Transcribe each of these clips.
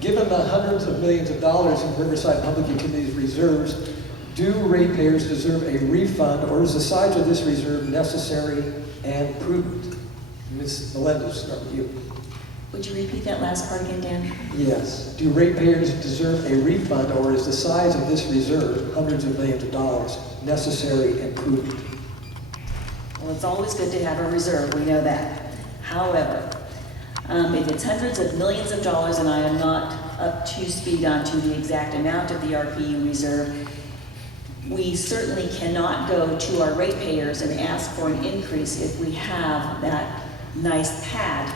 Given the hundreds of millions of dollars in Riverside Public Utilities reserves, do ratepayers deserve a refund, or is the size of this reserve necessary and prudent? Ms. Melendez, start with you. Would you repeat that last part again, Dan? Yes. Do ratepayers deserve a refund, or is the size of this reserve, hundreds of millions of dollars, necessary and prudent? Well, it's always good to have a reserve, we know that. However, if it's hundreds of millions of dollars, and I am not up to speed on to the exact amount of the RPU reserve, we certainly cannot go to our ratepayers and ask for an increase if we have that nice pad.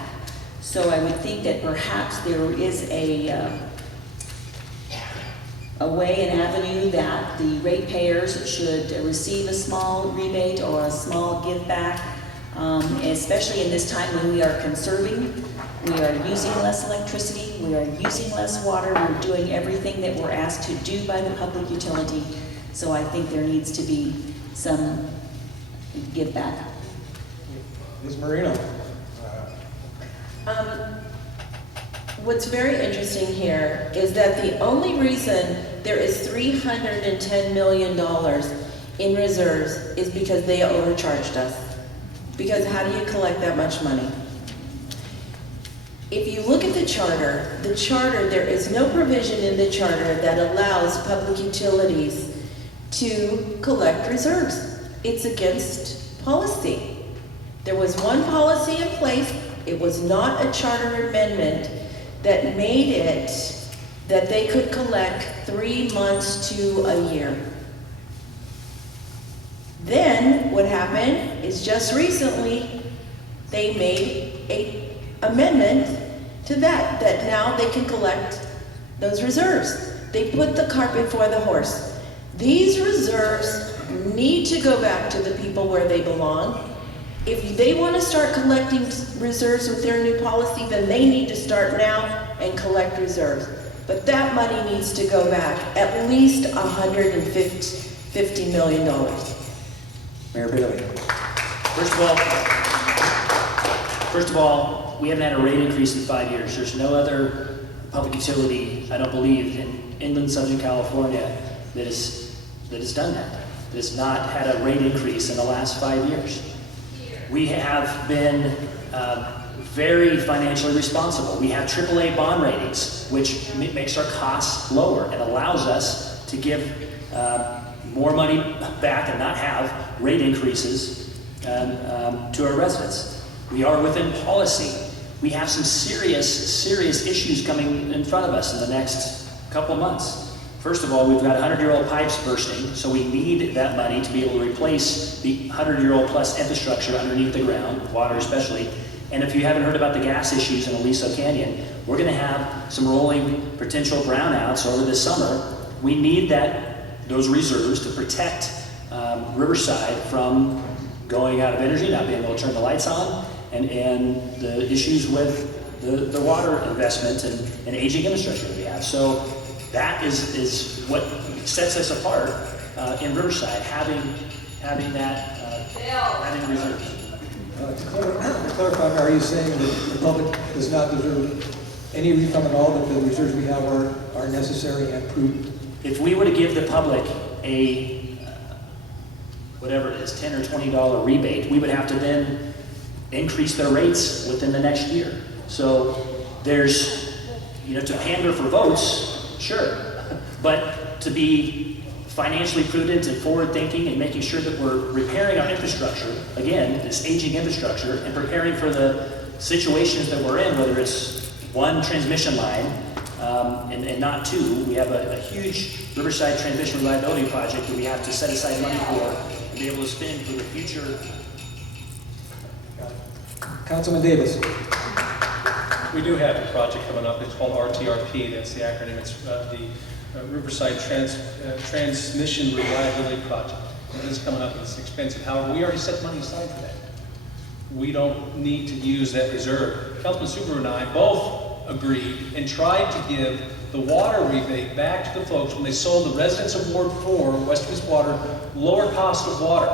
So I would think that perhaps there is a way, an avenue that the ratepayers should receive a small rebate or a small give back, especially in this time when we are conserving. We are using less electricity, we are using less water, we're doing everything that we're asked to do by the public utility. So I think there needs to be some give back. Ms. Marino. What's very interesting here is that the only reason there is $310 million in reserves is because they overcharged us. Because how do you collect that much money? If you look at the charter, there is no provision in the charter that allows public utilities to collect reserves. It's against policy. There was one policy in place. It was not a charter amendment that made it that they could collect 3 months to a year. Then what happened is just recently they made an amendment to that now they can collect those reserves. They put the cart before the horse. These reserves need to go back to the people where they belong. If they want to start collecting reserves with their new policy, then they need to start now and collect reserves. But that money needs to go back, at least $150 million. Mayor Bailey. First of all, we haven't had a rate increase in 5 years. There's no other public utility, I don't believe, in inland Southern California that has done that. That has not had a rate increase in the last 5 years. We have been very financially responsible. We have AAA bond ratings, which makes our costs lower and allows us to give more money back and not have rate increases to our residents. We are within policy. We have some serious issues coming in front of us in the next couple months. First of all, we've got 100-year-old pipes bursting, so we need that money to be able to replace the 100-year-old plus infrastructure underneath the ground, water especially. And if you haven't heard about the gas issues in Aliso Canyon, we're going to have some rolling potential brownouts over this summer. We need those reserves to protect Riverside from going out of energy, not being able to turn the lights on, and the issues with the water investment and aging infrastructure that we have. So that is what sets us apart in Riverside, having reserves. To clarify, are you saying that the public does not deserve any refund at all, that the reserves we have are necessary and prudent? If we were to give the public a, whatever it is, $10 or $20 rebate, we would have to then increase their rates within the next year. So there's, to pander for votes, sure, but to be financially prudent and forward-thinking and making sure that we're repairing our infrastructure, again, this aging infrastructure, and preparing for the situations that we're in, whether it's one transmission line and not two. We have a huge Riverside transmission reliability project that we have to set aside money for and be able to spend for the future. Councilman Davis. We do have a project coming up. It's called RTRP. That's the acronym. It's the Riverside Transmission Reliability Project. It is coming up. It's expensive. However, we already set money aside for that. We don't need to use that reserve. Councilman Subaru and I both agreed and tried to give the water rebate back to the folks when they sold the residents of Ward 4, West East Water, lower cost of water,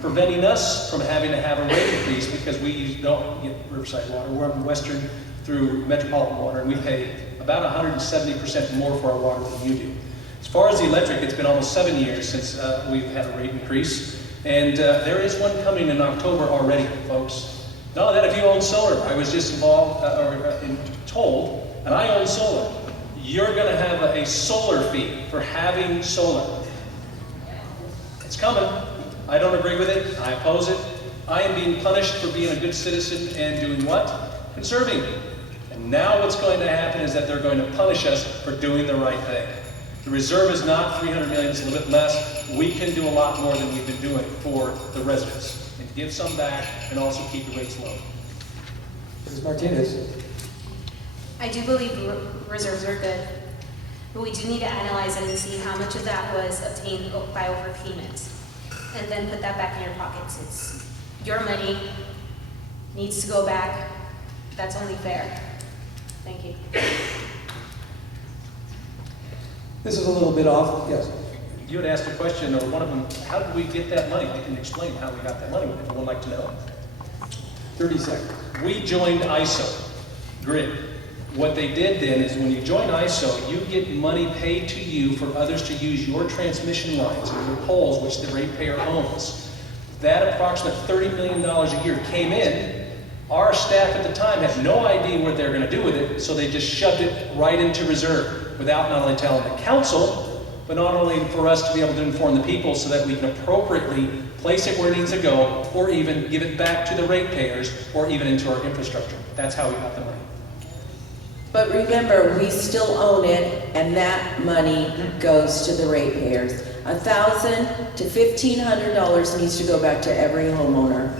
preventing us from having to have a rate increase because we don't get Riverside water. We're up in Western through Metropolitan Water, and we pay about 170% more for our water than you do. As far as the electric, it's been almost 7 years since we've had a rate increase, and there is one coming in October already, folks. Not only that, if you own solar, I was just told, and I own solar, you're going to have a solar fee for having solar. It's coming. I don't agree with it. I oppose it. I am being punished for being a good citizen and doing what? Conserving. And now what's going to happen is that they're going to punish us for doing the right thing. The reserve is not 300 million, it's a little bit less. We can do a lot more than we've been doing for the residents. And give some back and also keep the rates low. Ms. Martinez. I do believe reserves are good, but we do need to analyze it and see how much of that was obtained by overpayment, and then put that back in your pockets. It's your money, needs to go back. That's only fair. Thank you. This is a little bit off, yes. You had asked a question, or one of them, how did we get that money? I can explain how we got that money. Would anyone like to know? 30 seconds. We joined ISO grid. What they did then is when you join ISO, you get money paid to you for others to use your transmission lines and your poles, which the ratepayer owns. That approximate $30 million a year came in. Our staff at the time had no idea what they were going to do with it, so they just shoved it right into reserve without not only telling the council, but not only for us to be able to inform the people so that we can appropriately place it where it needs to go, or even give it back to the ratepayers, or even into our infrastructure. That's how we got the money. But remember, we still own it, and that money goes to the ratepayers. $1,000 to $1,500 needs to go back to every homeowner.